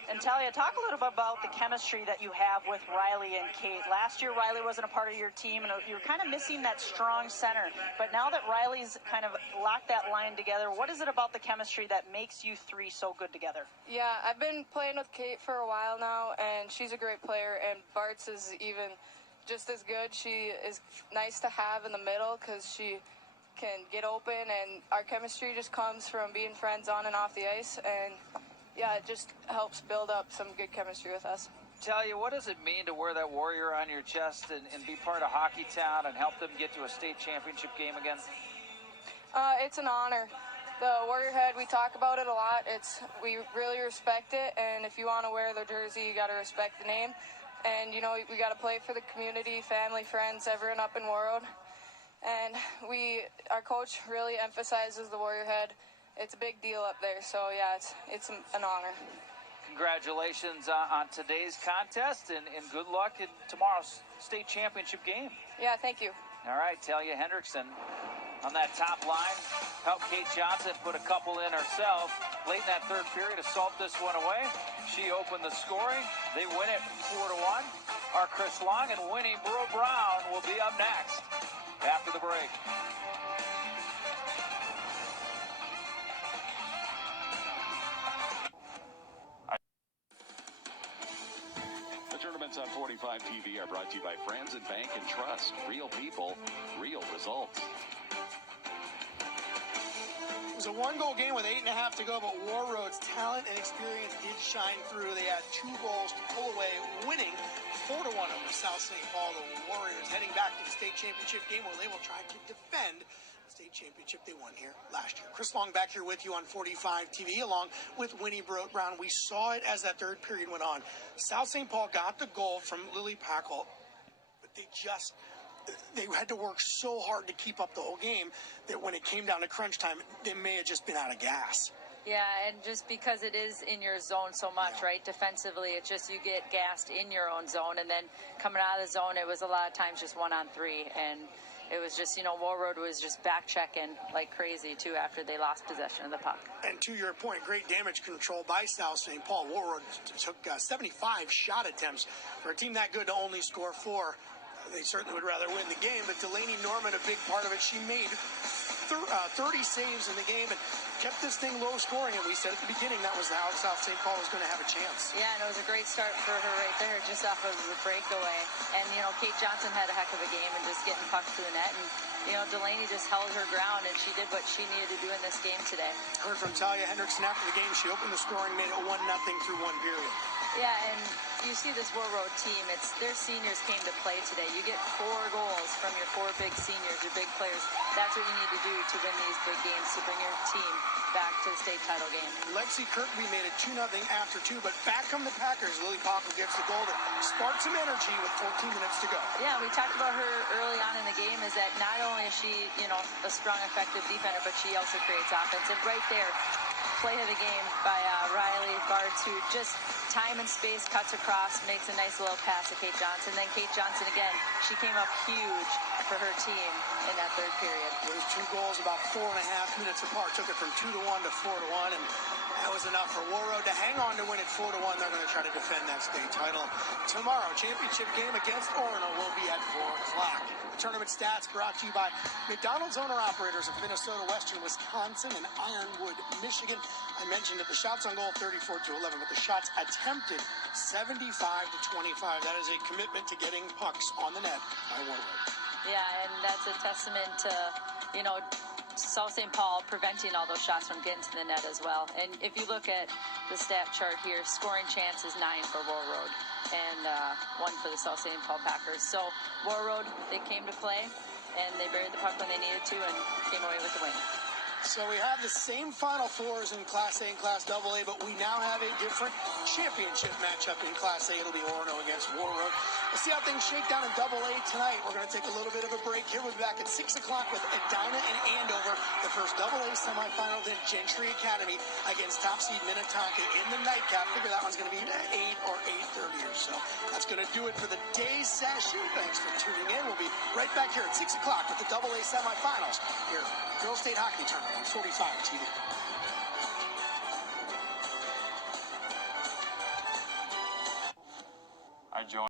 And Talia, talk a little bit about the chemistry that you have with Riley and Kate. Last year, Riley wasn't a part of your team, and you were kind of missing that strong center. But now that Riley's kind of locked that line together, what is it about the chemistry that makes you three so good together? Yeah, I've been playing with Kate for a while now, and she's a great player, and Bartz is even just as good. She is nice to have in the middle because she can get open, and our chemistry just comes from being friends on and off the ice, and yeah, it just helps build up some good chemistry with us. Talia, what does it mean to wear that warrior on your chest and be part of Hockey Town and help them get to a state championship game again? It's an honor. The Warrior Head, we talk about it a lot. We really respect it, and if you want to wear the jersey, you got to respect the name. And, you know, we got to play for the community, family, friends, everyone up in Warroad. And our coach really emphasizes the Warrior Head. It's a big deal up there, so yeah, it's an honor. Congratulations on today's contest, and good luck in tomorrow's state championship game. Yeah, thank you. All right, Talia Hendrickson on that top line. Helped Kate Johnson put a couple in herself. Late in that third period, assault this one away. She opened the scoring. They win it 4-1. Our Chris Long and Winnie Brown will be up next after the break. The tournaments on 45 TV are brought to you by Franzen Bank and Trust. Real people, real results. It was a one-goal game with 8.5 to go, but Warroad's talent and experience did shine through. They had 2 goals to pull away, winning 4-1 over South St. Paul. The Warriors heading back to the state championship game where they will try to defend the state championship they won here last year. Chris Long back here with you on 45 TV along with Winnie Brown. We saw it as that third period went on. South St. Paul got the goal from Lily Packel, but they had to work so hard to keep up the whole game that when it came down to crunch time, they may have just been out of gas. Yeah, and just because it is in your zone so much, right? Defensively, it's just you get gassed in your own zone, and then coming out of the zone, it was a lot of times just 1-on-3, and it was just, you know, Warroad was just back checking like crazy, too, after they lost possession of the puck. And to your point, great damage control by South St. Paul. Warroad took 75 shot attempts. For a team that good to only score 4, they certainly would rather win the game, but Delaney Norman, a big part of it. She made 30 saves in the game and kept this thing low scoring, and we said at the beginning that was how South St. Paul was going to have a chance. Yeah, and it was a great start for her right there, just off of the breakaway. And, you know, Kate Johnson had a heck of a game and just getting pucks to the net, and, you know, Delaney just held her ground, and she did what she needed to do in this game today. Heard from Talia Hendrickson after the game. She opened the scoring, made it 1-0 through 1 period. Yeah, and you see this Warroad team, their seniors came to play today. You get 4 goals from your 4 big seniors, your big players. That's what you need to do to win these big games, to bring your team back to the state title game. Lexi Kirkby made it 2-0 after 2, but back come the Packers. Lily Packel gets the goal to spark some energy with 14 minutes to go. Yeah, we talked about her early on in the game, is that not only is she, you know, a strong, effective defender, but she also creates offense. And right there, play of the game by Riley Bartz, who just time and space cuts across, makes a nice little pass to Kate Johnson. Then Kate Johnson again, she came up huge for her team in that third period. Those 2 goals about 4.5 minutes apart. Took it from 2-1 to 4-1, and that was enough for Warroad to hang on to win it 4-1. They're going to try to defend that state title tomorrow. Championship game against Orono will be at 4 o'clock. The tournament stats brought to you by McDonald's owner-operators of Minnesota, Western Wisconsin, and Ironwood, Michigan. I mentioned that the shots on goal 34-11, but the shots attempted 75-25. That is a commitment to getting pucks on the net by Warroad. Yeah, and that's a testament to, you know, South St. Paul preventing all those shots from getting to the net as well. And if you look at the stat chart here, scoring chances 9 for Warroad and 1 for the South St. Paul Packers. So Warroad, they came to play, and they buried the puck when they needed to and came away with the win. So we have the same Final Fours in Class A and Class AA, but we now have a different championship matchup in Class A. It'll be Orono against Warroad. We'll see how things shake down in AA tonight. We're going to take a little bit of a break here. We'll be back at 6 o'clock with Edina and Andover. The first AA semifinal, then Gentry Academy against top seed Minnetonka in the nightcap. Figure that one's going to be at 8 or 8:30 or so. That's going to do it for the day's session. Thanks for tuning in. We'll be right back here at 6 o'clock with the AA semifinals here at Girls State Hockey Tournament on 45 TV. I joined